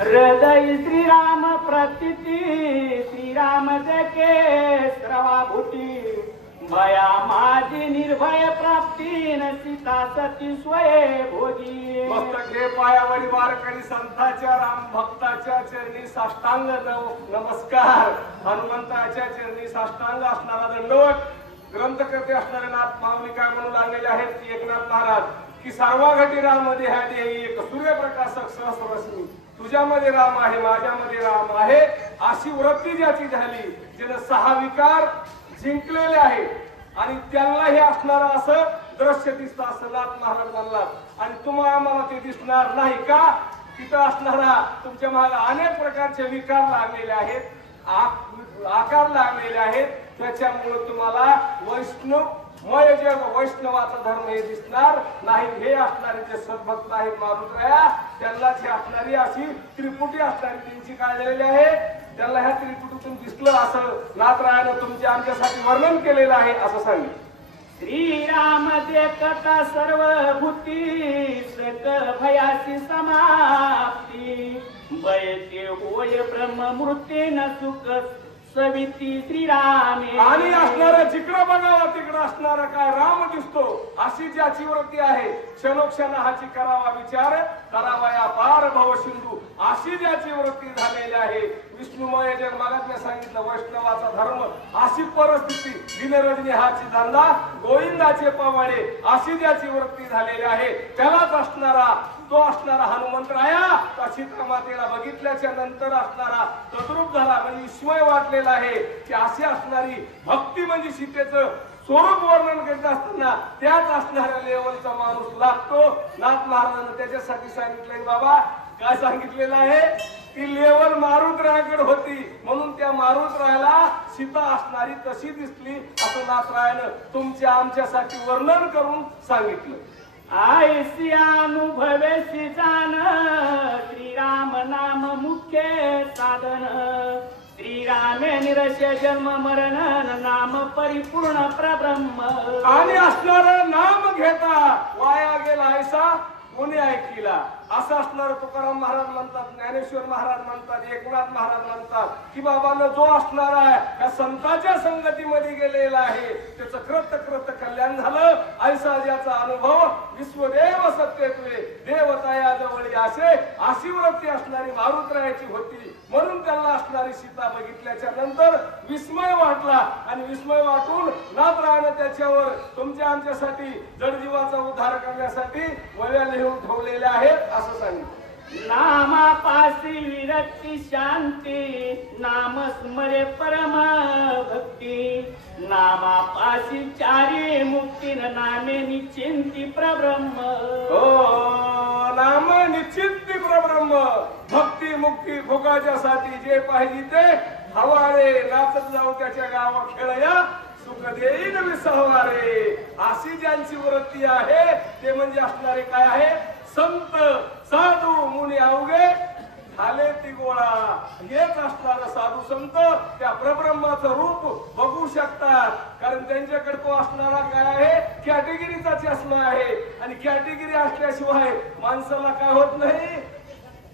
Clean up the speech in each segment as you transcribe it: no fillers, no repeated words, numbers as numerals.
हृदय श्रीराम प्रतीती श्रीराम जके श्रवाभूती भया माझी निर्भय प्राप्ती न सीता सती स्वये भोगी मस्तके पायावरी वारकरी संतांच्या राम भक्ताच्या चरणी साष्टांग नमस्कार हनुमंताच्या चरणी साष्टांग असणारा दंडवत ग्रंथकर्ते असणारे नाथ माऊली काय म्हणू लागलेले आहेत की एकनाथ महाराज की सर्वाघटी राम देहा देही एक सूर्यप्रकाशक सहस्ररश्मी तुझ्यामध्ये राम आहे माझ्यामध्ये राम आहे अशी वृत्ती ज्याची झाली ज्याने 6 विकार जिंकलेले आहे आणि त्यांना हे असणारा असं दृश्य दिसतं असं नाथ महाराज म्हणलात आणि तुम्हाला आम्हाला ते दिसणार नाही का तिथं असणारा तुमच्या मागे अनेक प्रकारचे विकार लागलेले आहेत आकार लागलेले आहेत त्याच्यामुळे तुम्हाला वैष्णवमय जे वैष्णवाचा धर्म हे दिसणार नाही हे असणारे जे सद्भक्त आहेत मारुतराया त्यांनाच हे असणारी अशी त्रिपुटी असणारी त्यांची काढलेली आहे त्याला ह्या त्रिपुटीतून दिसलं असं नाथरायानं तुमच्या आमच्यासाठी वर्णन केलेलं आहे असं सांगितलं श्रीराम देखता सर्व भूती सकल भयासी समाप्ती भयते होय ब्रह्म मृत्यू न सुख सविती श्रीरामे आणि असणारा जिकडं बघावा तिकडं असणारा काय राम दिसतो अशी ज्याची वृत्ती आहे क्षणोक्षण हाची करावा विचार करावा या पार भव सिंधू अशी ज्याची वृत्ती झालेली आहे विष्णुमय जग मागात मी सांगितलं वैष्णवाचा धर्म अशी परिस्थिती दिनरजनी हाची धंदा गोविंदाचे पवाडे अशी ज्याची वृत्ती झालेली आहे त्यालाच असणारा तो असणारा हनुमंतराया त्या सीतामातेला बघितल्याच्या नंतर असणारा तद्रूप झाला म्हणजे विस्मय वाटलेला आहे की अशी असणारी भक्ती म्हणजे सीतेचं स्वरूप वर्णन करीत असताना त्याच असणाऱ्या लेवलचा माणूस लागतो नाथ महाराजांनी त्याच्यासाठी सांगितलंय बाबा काय सांगितलेलं आहे ती लेवल मारुतरायाकडे होती म्हणून त्या मारुतरायाला सीता असणारी कशी दिसली असं नाथरायानं तुमच्या आमच्यासाठी वर्णन करून सांगितलं आयसी अनुभवेसी जान श्रीराम नाम मुख्य साधन श्रीरामे निरस्य जन्म मरण नाम परिपूर्ण प्रब्रह्म आणि असणार नाम घेता वाया गेला ऐसा कोणी ऐकिला असं असणार तुकाराम महाराज म्हणतात ज्ञानेश्वर महाराज म्हणतात एकनाथ महाराज म्हणतात की बाबांना जो असणार आहे या संतांच्या संगतीमध्ये गेलेला आहे त्याचं कृत कृत कल्याण झालं ऐसा ज्याचा अनुभव विश्वदेव सत्य तुले देवता या जवळी अशी वृत्ती असणारी मारुतरायाची होती म्हणून त्याला असणारी सीता बघितल्याच्या नंतर विस्मय वाटला आणि विस्मय वाटून नाथरायानं त्याच्यावर तुमच्या आमच्यासाठी जडजीवाचा उद्धार करण्यासाठी वळ्या लिहून ठेवलेल्या आहेत असं सांगितलं नामापासी विरक्ती शांती नाम स्मरे परम भक्ती नामापासी चारी मुक्ती नामे निश्चिंती प्रब्रह्म नाम निश्चिंती प्रब्रह्म भक्ती मुक्ती भोगाच्यासाठी जे पाहिजे ते हवारे नाचत जाऊ त्याच्या गावा खेळया सुख देईन विसहवारे अशी ज्यांची वृत्ती आहे ते म्हणजे असणारे काय आहे संत साधू मुनी अवघे झाले ती गोळा हेच असणारा साधू संत त्या परब्रह्माचं रूप बघू शकतात कारण त्यांच्याकडे तो असणारा काय आहे कॅटेगरीचा चष्मा आहे आणि कॅटेगरी असल्याशिवाय माणसाला काय होत नाही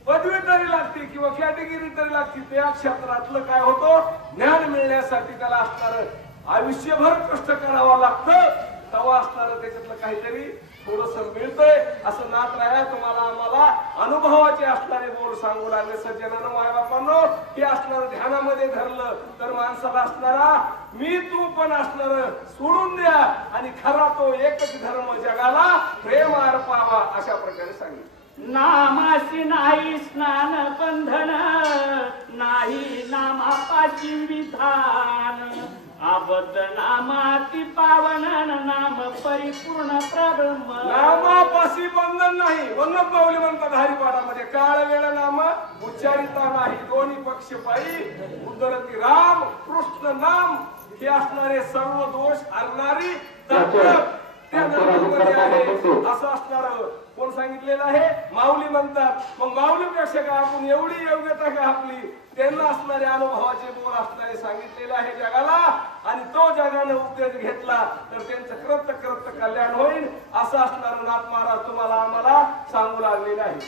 पदवी तरी लागते किंवा कॅटेगरी तरी लागते त्या क्षेत्रातलं काय होतो ज्ञान मिळण्यासाठी त्याला असणार आयुष्यभर कष्ट करावं लागतं तेव्हा असणार त्याच्यातलं काहीतरी थोडस मिळतंय असं नाथराया तुम्हाला आम्हाला अनुभवाचे असणारे बोल सांगू लागले सज्जनानं मायबापांनो हे असणार ध्यानामध्ये धरलं तर माणसाला असणारा मी तू पण असणार सोडून द्या आणि खरा तो एकच धर्म जगाला प्रेम अर्पावा अशा प्रकारे सांगितलं नामाशी नाही स्नान बंधन नाही नामापाची विधान आबद्ध नामाती पावन नाम परिपूर्ण प्रब्रह्म नामापाशी बंधन नाही वंगप माऊली म्हणतात हरिपाठामध्ये काळ वेळ नाम उच्चारिता नाही दोन्ही पक्ष पायी उदरती राम कृष्ण नाम हे असणारे सर्व दोष हरणारी त्या धर्मामध्ये आहे असं असणार कोण सांगितलेलं आहे माऊली म्हणतात मग माऊलीपेक्षा का आपण एवढी योग्यता का आपली त्यांना असणारे अनुभवाचे बोल असणारे सांगितलेले आहे जगाला आणि तो जगाने उपदेश घेतला तर त्यांचं कृत कृत कल्याण होईल असं असणार नाथ महाराज तुम्हाला आम्हाला सांगू लागलेलं आहे।